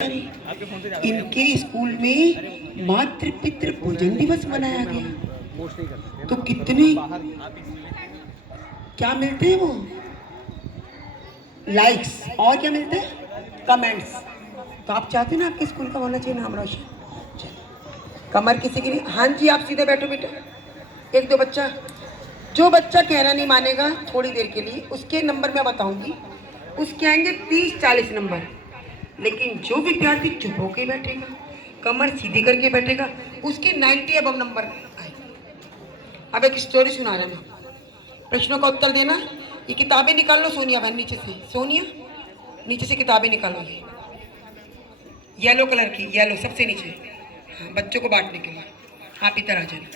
इनके स्कूल में मातृ पितृ पूजन दिवस मनाया गया। तो कितने क्या मिलते हैं वो लाइक्स और क्या मिलते हैं कमेंट्स। तो आप चाहते हैं ना आपके स्कूल का होना चाहिए नाम रोशन। कमर किसी की नहीं। हाँ जी आप सीधे बैठो बेटा। एक दो बच्चा जो बच्चा कहना नहीं मानेगा थोड़ी देर के लिए उसके नंबर मैं बताऊंगी। उसके आएंगे 30-40 नंबर। लेकिन जो विद्यार्थी चुप होकर बैठेगा कमर सीधी करके बैठेगा उसके 90 अबव नंबर आए। अब एक स्टोरी सुना रहा मैं। प्रश्नों का उत्तर देना। ये किताबें निकाल लो सोनिया बहन नीचे से। सोनिया नीचे से किताबें निकालो। ये येलो कलर की येलो सबसे नीचे। हाँ, बच्चों को बांटने के लिए। आप इधर आ जाना।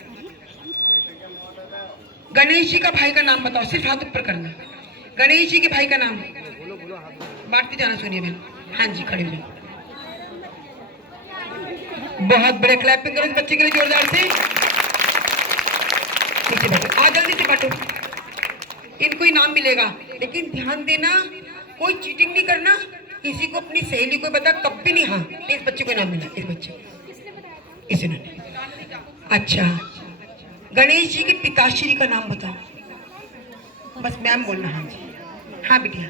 गणेश जी का भाई का नाम बताओ। सिर्फ हाथ ऊपर करना। गणेश जी के भाई का नाम बांटते जाना सोनिया बहन। हाँ जी खड़े हुए। बहुत बड़े क्लैपिंग करो इस बच्चे के लिए जोरदार से। नीचे बैठो। आ जल्दी से बैठो। इनको इनाम मिलेगा लेकिन ध्यान देना कोई चीटिंग नहीं करना। किसी को अपनी सहेली को बता कब भी नहीं। हाँ इस बच्चे को इनाम मिला। इस बच्चे इसने अच्छा गणेश जी के पिताश्री का नाम बताओ। बस मैम बोलना। हाँ जी हाँ बिटिया।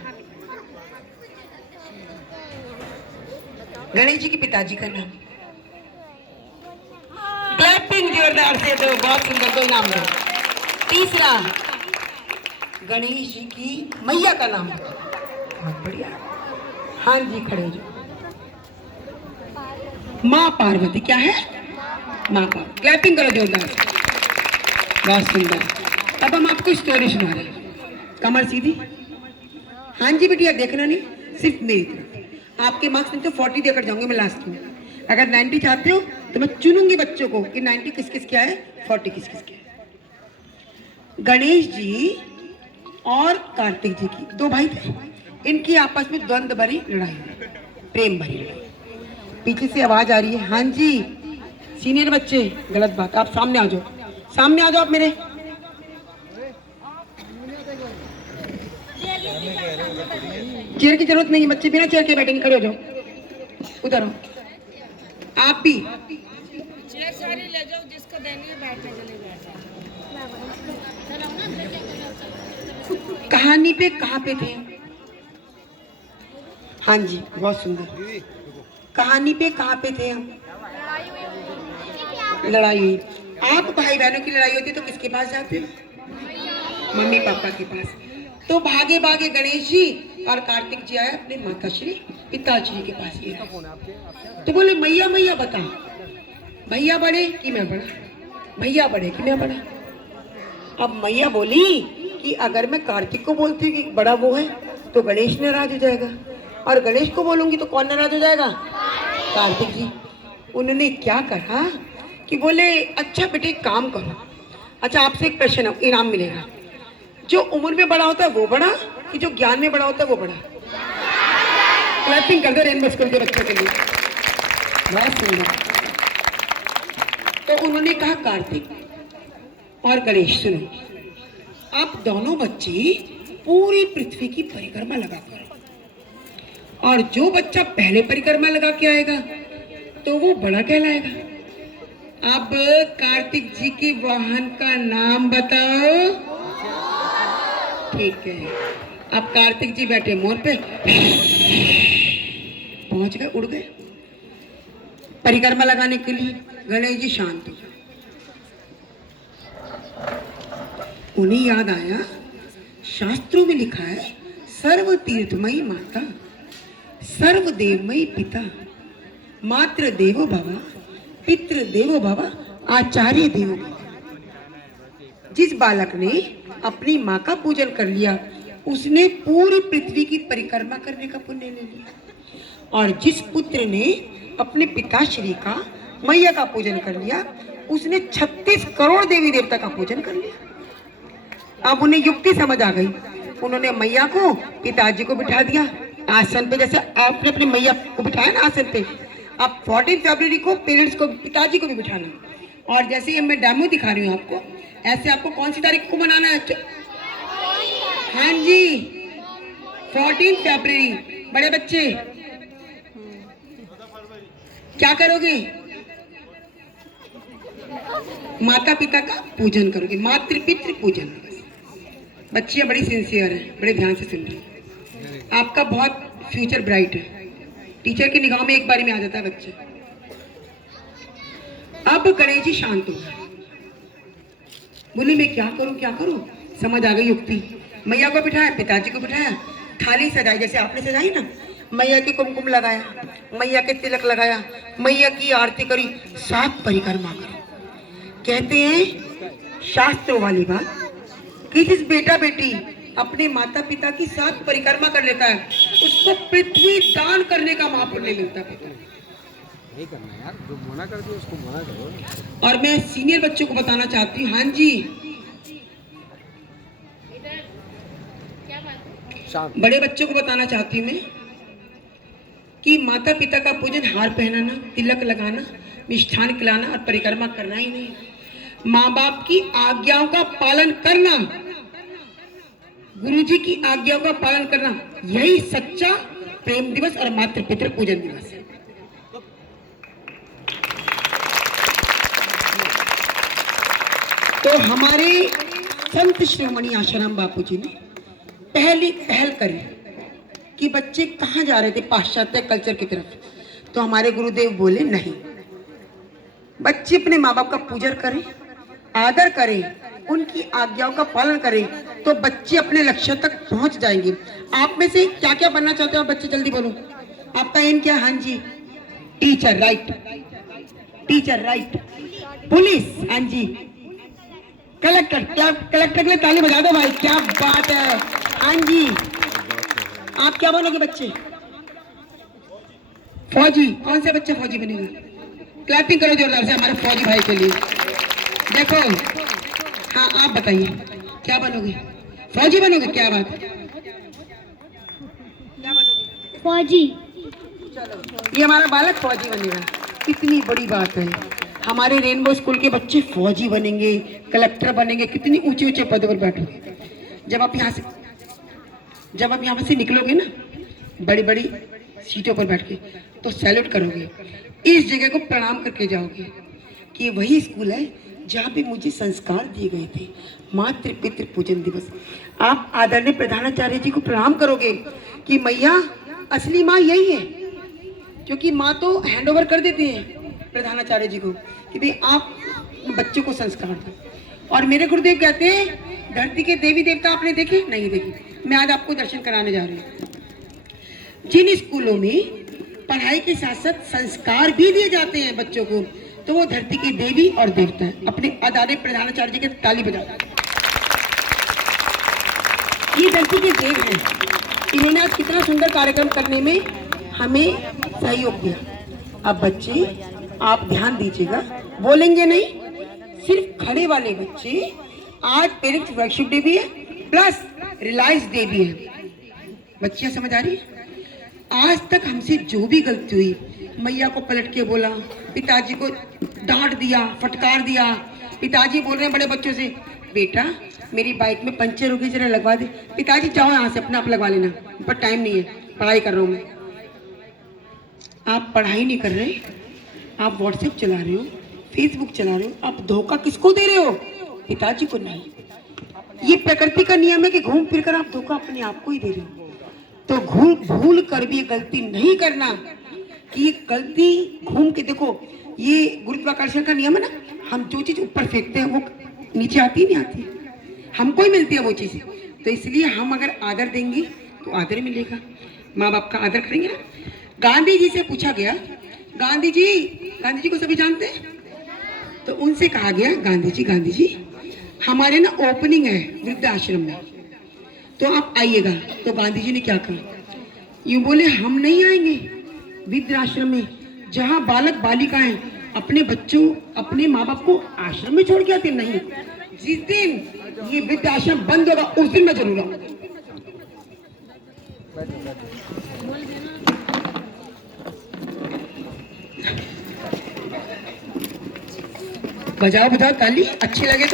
गणेश जी के पिताजी का नाम। क्लैपिंग जोरदार से दो। बहुत सुंदर। कोई नाम दो। तीसरा गणेश जी की मैया का नाम। बहुत बढ़िया। हाँ जी खड़े हो जाओ। माँ पार्वती। क्या है माँ पार्वती। क्लैपिंग करो जोरदार से। बहुत सुंदर। अब हम आपको स्टोरी सुना रहे हैं। कमर सीधी। हाँ जी बिटिया देखना नहीं सिर्फ मेरी तरफ। आपके मार्क्स नहीं तो 40 देकर जाऊंगी मैं लास्ट में। अगर 90 चाहते हो तो मैं चुनूंगी बच्चों को कि 90 किस किस क्या है 40 किस किस क्या है। गणेश जी और कार्तिक जी की दो भाई थे। इनकी आपस में द्वंद्व भरी लड़ाई प्रेम भरी लड़ाई। पीछे से आवाज आ रही है। हाँ जी सीनियर बच्चे गलत बात। आप सामने आ जाओ। सामने आ जाओ आप मेरे। चेयर की जरूरत नहीं। बच्चे बिना चेयर के बैठेंगे। खड़े हो जाओ। उधर हो आप भी। चेयर सारी ले जाओ जिसको देनी है बैठने के लिए बैठो। कहानी पे कहाँ पे थे। हाँ जी बहुत सुंदर। कहानी पे कहाँ पे थे हम। लड़ाई हुई। आप भाई बहनों की लड़ाई होती तो किसके पास जाते हो मम्मी पापा के पास। तो भागे भागे गणेश जी और कार्तिक जी आए अपने माता श्री पिताश्री के पास। ये तो बोले मैया मैया बता भैया बड़े कि मैं बड़ा। भैया बड़े कि मैं बड़ा। अब मैया बोली कि अगर मैं कार्तिक को बोलती कि बड़ा वो है तो गणेश नाराज हो जाएगा और गणेश को बोलूंगी तो कौन नाराज हो जाएगा कार्तिक जी। उन्होंने क्या कहा कि बोले अच्छा बेटे एक काम करो। अच्छा आपसे एक प्रश्न इनाम मिलेगा। जो उम्र में बड़ा होता है वो बड़ा कि जो ज्ञान में बड़ा होता है वो बड़ा। क्लैपिंग कर दो रेनबो स्कूल के बच्चों के लिए। बहुत सुंदर। तो उन्होंने कहा कार्तिक और गणेश सुनो आप दोनों बच्चे पूरी पृथ्वी की परिक्रमा लगा करो और जो बच्चा पहले परिक्रमा लगा के आएगा तो वो बड़ा कहलाएगा। अब कार्तिक जी के वाहन का नाम बताओ। ठीक है। अब कार्तिक जी बैठे मोर पे पहुंच गए उड़ गए परिक्रमा लगाने के लिए। गणेश जी शांत हो गए। उन्हें याद आया शास्त्रों में लिखा है सर्व तीर्थमयी माता सर्व देवमयी पिता मातृ देवो भव पितृ देवो भव आचार्य देवो भव। जिस बालक ने अपनी माँ का पूजन कर लिया उसने पूरी पृथ्वी की परिक्रमा करने का पुण्य ले लिया और जिस पुत्र ने अपने पिताश्री का मैया का पूजन कर लिया उसने 36 करोड़ देवी देवता का पूजन कर लिया। अब उन्हें युक्ति समझ आ गई। उन्होंने मैया को पिताजी को बिठा दिया आसन पे। जैसे आपने अपने मैया को बिठाया ना आसन पे आप 14 फरवरी को पेरेंट्स को पिताजी को भी बिठाना। और जैसे मैं डेमो दिखा रही हूँ आपको ऐसे आपको कौन सी तारीख को मनाना है। हाँ जी 14 फरवरी। बड़े बच्चे क्या करोगे? माता पिता का पूजन करोगे, मातृ पितृ पूजन। बच्चियां बड़ी सिंसियर है, बड़े ध्यान से सुन रही है। आपका बहुत फ्यूचर ब्राइट है। टीचर की निगाह में एक बारी में आ जाता है बच्चे। अब गणेश जी शांत हो गए, बोले मैं क्या करूं क्या करूं। समझ आ गई युक्ति। मैया को बिठाया, पिताजी को बिठाया, थाली सजाई जैसे आपने सजाई ना, मैया के कुमकुम लगाया, मैया के तिलक लगाया, मैया की आरती करी, 7 परिक्रमा करी। कहते हैं शास्त्रों वाली बात कि जिस बेटा बेटी अपने माता पिता की 7 परिक्रमा कर लेता है उसको पृथ्वी दान करने का महापुण्य मिलता है। नहीं करना यार, जो मना कर दिया उसको मना करो। और मैं सीनियर बच्चों को बताना चाहती हूँ, हाँ जी बड़े बच्चों को बताना चाहती हूँ मैं कि माता पिता का पूजन हार पहनाना, तिलक लगाना, मिष्ठान खिलाना और परिक्रमा करना ही नहीं, माँ बाप की आज्ञाओं का पालन करना, गुरु जी की आज्ञाओं का पालन करना, यही सच्चा प्रेम दिवस और मातृ पितृ पूजन दिवस है। तो हमारे संत शिरोमणि आशाराम बापू जी ने पहल करी कि बच्चे कहाँ जा रहे थे पाश्चात्य कल्चर की तरफ। तो हमारे गुरुदेव बोले नहीं, बच्चे अपने माँ बाप का पूजन करें, आदर करें, उनकी आज्ञाओं का पालन करें तो बच्चे अपने लक्ष्य तक पहुंच जाएंगे। आप में से क्या क्या बनना चाहते हो बच्चे, जल्दी बोलो। आपका एम क्या? हाँ जी, teacher right, teacher right, police हाँ जी, कलेक्टर। क्या कलेक्टर के लिए ताली बजा दो भाई, क्या बात है। हाँ जी, आप क्या बनोगे बच्चे? फौजी। कौन से बच्चे फौजी बनेंगे? क्लैपिंग करो जोरदार से हमारे फौजी भाई के लिए। देखो हाँ आप बताइए क्या बनोगे? फौजी बनोगे? क्या बात है, फौजी। चलो ये हमारा बालक फौजी बनेगा, कितनी बड़ी बात है। हमारे रेनबो स्कूल के बच्चे फौजी बनेंगे, कलेक्टर बनेंगे, कितनी ऊंचे ऊंचे पदों पर बैठोगे। जब आप यहाँ से निकलोगे ना बड़ी बड़ी सीटों पर बैठ के, तो सैल्यूट करोगे, इस जगह को प्रणाम करके जाओगे कि वही स्कूल है जहाँ पे मुझे संस्कार दिए गए थे, मातृ पितृ पूजन दिवस। आप आदरणीय प्रधानाचार्य जी को प्रणाम करोगे कि मैया असली माँ यही है, क्योंकि माँ तो हैंडओवर कर देते हैं प्रधानाचार्य जी को कि भाई आप बच्चों को संस्कार दो। और मेरे गुरुदेव कहते हैं धरती के देवी देवता आपने देखे? नहीं देखे। मैं आज आपको दर्शन कराने जा रही हूँ। जिन स्कूलों में पढ़ाई के साथ साथ संस्कार भी दिए जाते हैं बच्चों को, तो वो धरती के देवी और देवता है। अपने आदरणीय प्रधानाचार्य जी के ताली बजाते हैं। ये धरती के देव हैं, इन्होंने आज कितना सुंदर कार्यक्रम करने में हमें सहयोग दिया। अब बच्चे आप ध्यान दीजिएगा, बोलेंगे नहीं, सिर्फ खड़े वाले बच्चे। आज पेरेंट्स वर्कशिप डे भी है प्लस रिलायंस डे भी है। बच्चियां समझ आ रही है? आज तक हमसे जो भी गलती हुई, मैया को पलट के बोला, पिताजी को डांट दिया, फटकार दिया, पिताजी बोल रहे हैं बड़े बच्चों से बेटा मेरी बाइक में पंचर हो गई जरा लगवा दे, पिताजी जाओ यहाँ से अपना आप लगवा लेना, पर टाइम नहीं है, पढ़ाई कर रहा हूँ मैं। आप पढ़ाई नहीं कर रहे, आप व्हाट्सएप चला रहे हो, फेसबुक चला रहे हो, आप धोखा किसको दे रहे हो? पिताजी को नहीं। ये प्रकृति का नियम है कि घूम फिर कर आप धोखा अपने आप को ही दे रहे हो। तो भूल कर भी गलती नहीं करना कि ये गलती घूम के देखो, ये गुरुत्वाकर्षण का नियम है ना, हम जो चीज ऊपर फेंकते हैं वो नीचे आती नहीं आती, हमको ही मिलती है वो चीज। तो इसलिए हम अगर आदर देंगे तो आदर मिलेगा, माँ बाप का आदर करेंगे ना। गांधी जी से पूछा गया, गांधी जी को सभी जानते हैं, तो उनसे कहा गया गांधी जी हमारे ना ओपनिंग है वृद्धाश्रम में, तो आप आइएगा। तो गांधी जी ने क्या कहा? यूं बोले हम नहीं आएंगे वृद्धाश्रम में जहां बालक बालिकाएं अपने बच्चों अपने माँ बाप को आश्रम में छोड़ के आते नहीं। जिस दिन ये वृद्धाश्रम बंद होगा उस दिन मैं जरूर आऊंगा। बजाओ ताली, अच्छी लगे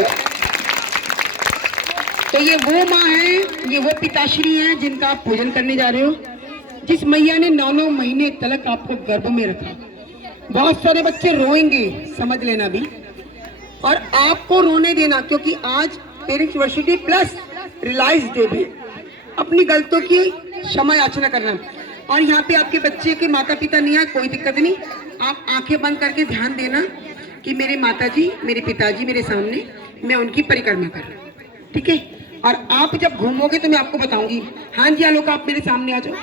तो ये वो माँ है, ये वो पिताश्री हैं जिनका आप पूजन करने जा रहे हो, जिस मैया ने 9-9 महीने तक आपको गर्भ में रखा। बहुत सारे बच्चे रोएंगे, समझ लेना भी, और आपको रोने देना, क्योंकि आज parents worship day plus realise day भी। अपनी गलतियों की क्षमा याचना करना। और यहाँ पे आपके बच्चे के माता पिता नहीं आए, कोई दिक्कत नहीं, आप आंखें बंद करके ध्यान देना कि मेरे माताजी, मेरे पिताजी मेरे सामने, मैं उनकी परिक्रमा कर रहा हूँ, ठीक है। और आप जब घूमोगे तो मैं आपको बताऊंगी। हाँ जी आलोक, आप मेरे सामने आ जाओ।